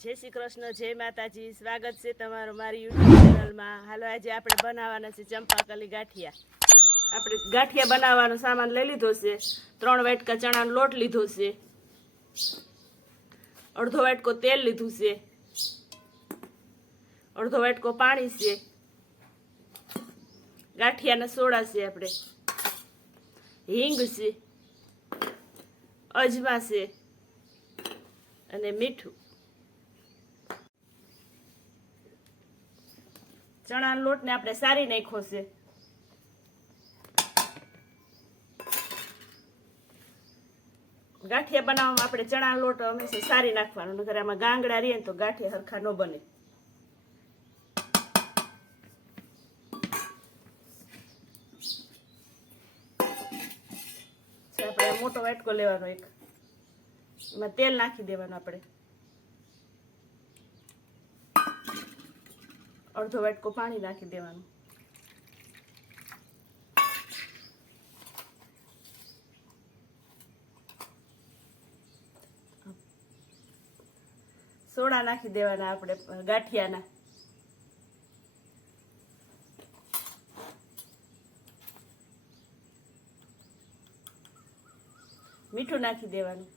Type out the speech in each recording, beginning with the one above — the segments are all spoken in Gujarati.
જય શ્રી કૃષ્ણ, જય માતાજી. સ્વાગત છે તમારું મારી યુટ્યુબ ચેનલમાં. હાલો, આજે આપણે બનાવવાના છે ચંપાકલી ગાંઠિયા. આપણે ગાંઠિયા બનાવવાનો સામાન લઈ લીધો છે. 3 વાટકા ચણાનો લોટ લીધો છે, અડધો વાટકો તેલ લીધું છે, અડધો વાટકો પાણી છે, ગાંઠિયાના સોડા છે, આપણે હિંગ છે, અજમા છે અને મીઠું. ચણાનો લોટને આપણે સારી નાખ્યો છે. ગાંઠિયા બનાવવામાં આપણે ચણાનો લોટ હંમેશા સારી નાખવાનો, નકર આમાં ગાંગડા રહે તો ગાંઠિયા હરખા ન બને. આપણે મોટો વાટકો લેવાનો, એક એમાં તેલ નાખી દેવાનું. આપણે અડધો વાટકો પાણી નાખી દેવાનું. સોડા નાખી દેવાના આપણે ગાંઠિયાના. મીઠું નાખી દેવાનું.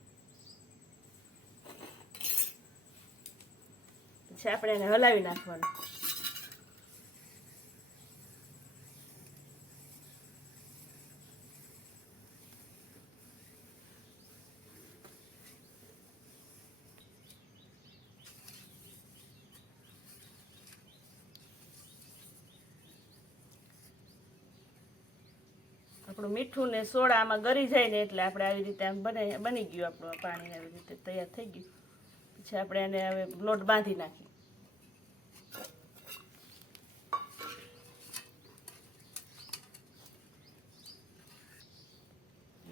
પછી આપણે એને હલાવી નાખવાનું. આપણું મીઠું ને સોડા આમાં ગળી જાય ને એટલે આપણે આવી રીતે આમ બની ગયું આપણું પાણી, આવી રીતે તૈયાર થઈ ગયું. પછી આપણે એને હવે લોટ બાંધી નાખીએ.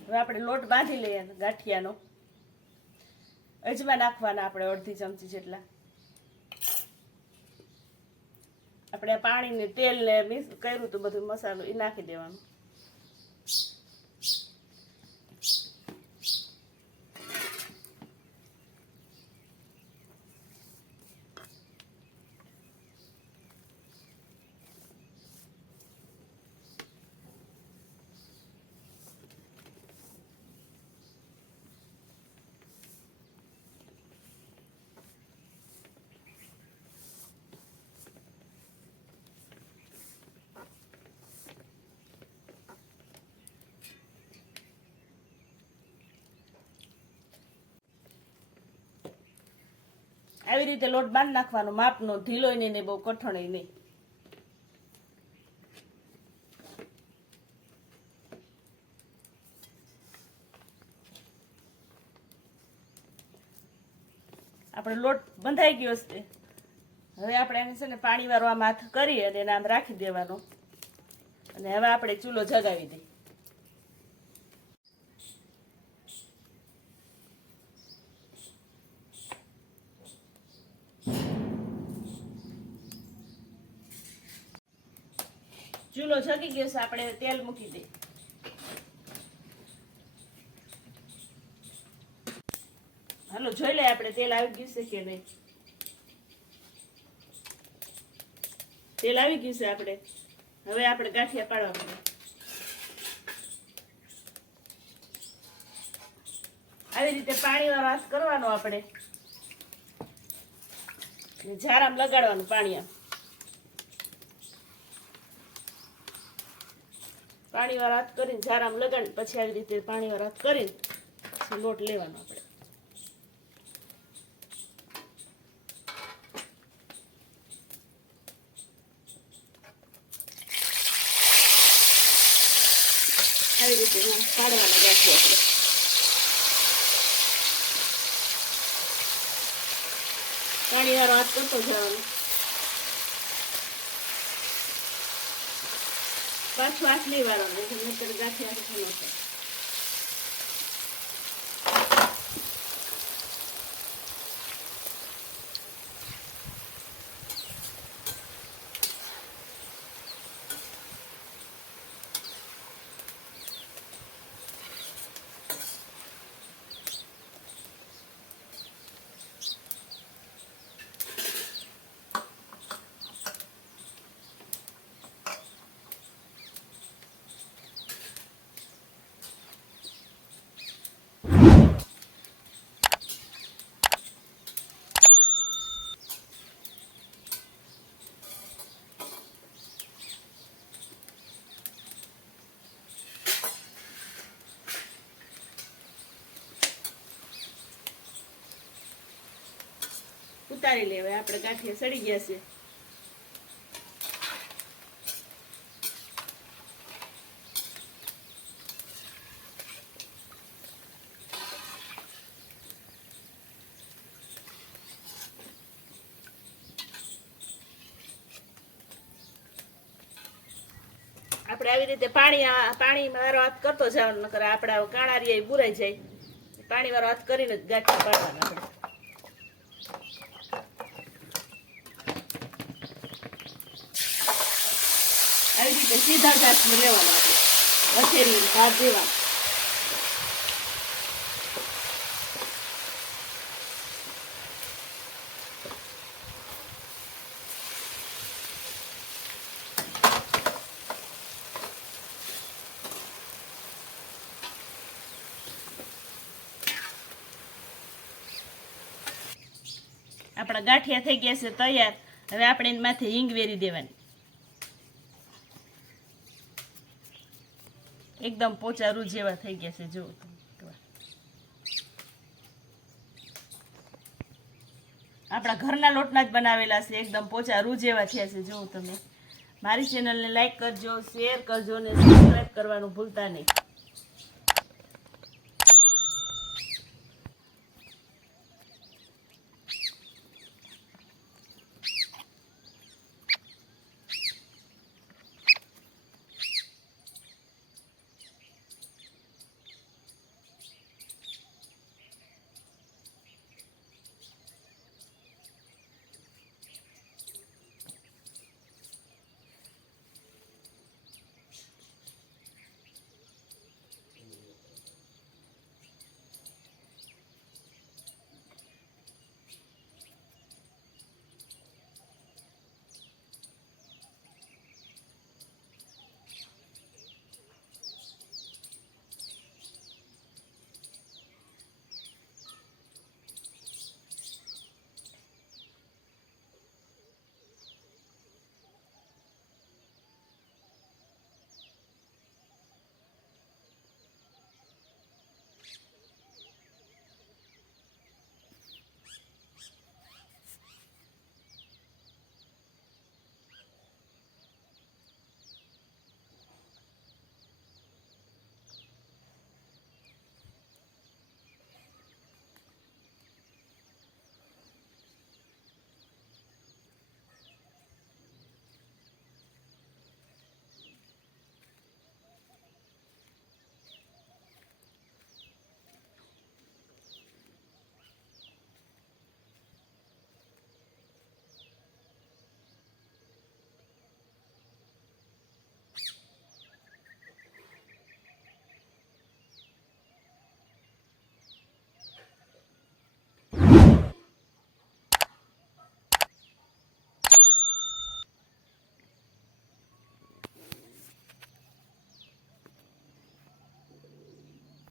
હવે આપણે લોટ બાંધી લઈએ ગાંઠિયાનો. અજમા નાખવાના આપણે અડધી ચમચી જેટલા. આપણે પાણી ને તેલ ને મિક્સ કર્યું હતું બધું મસાલો એ નાખી દેવાનું. આવી રીતે લોટ બાંધી નાખવાનો, માપનો, ઢીલો નહીં ને બહુ કઠણ નહીં. આપણે લોટ બંધાઈ ગયો છે. હવે આપણે એને છે ને પાણી વાળો આમ હાથ કરી અને એને આમ રાખી દેવાનો. અને હવે આપણે ચૂલો જગાવી દઈએ. ચૂલો જગી ગયો છે, આપણે તેલ મૂકી દઈએ. હાલો જોઈ લે આપણે તેલ આવી ગયું છે કે નહીં. તેલ આવી ગયું છે. આપણે હવે આપણે ગાંઠિયા પાડવા. આવી રીતે પાણી વાળો હાથ કરવાનો, આપણે જારામ લગાડવાનું પાણી. પાણી વાળા હાથ કરીને જારામ લગાડી પછી આવી રીતે પાણી વાળા હાથ કરીને પછી લોટ લેવાનો. આપણે આવી રીતે પાડવાના ગાંઠિયા. આપણે પાણી વાળો હાથ કરતો જવાનો. પાછું હાથ નહીં વાળવાનું, નહીતર ગાંઠિયા ન થાય. ઉતારી લેવાય. આપણે ગાંઠિયા સડી ગયા છે. આપણે આવી રીતે પાણી વાળો હાથ કરતો જવાનો, નકર આપણા કાણારિયા બુરાઈ જાય. પાણી વાળો હાથ કરીને જ ગાંઠિયા પાડવાના આપણે. આવી રીતે સીધા ઘાસમાં લેવાના આપણે, વછેરી ભાત દેવા. આપણા ગાંઠિયા થઈ ગયા છે તૈયાર. હવે આપણે એની માથે હિંગ વેરી દેવાની. એકદમ પોચા રૂ જેવા થઈ ગયા છે. જો આપણા ઘરના લોટના જ બનાવેલા છે. એકદમ પોચા રૂ જેવા થયા છે. જો તમે મારી ચેનલને લાઈક કરજો, શેર કરજો અને સબસ્ક્રાઈબ કરવાનું ભૂલતા નહીં.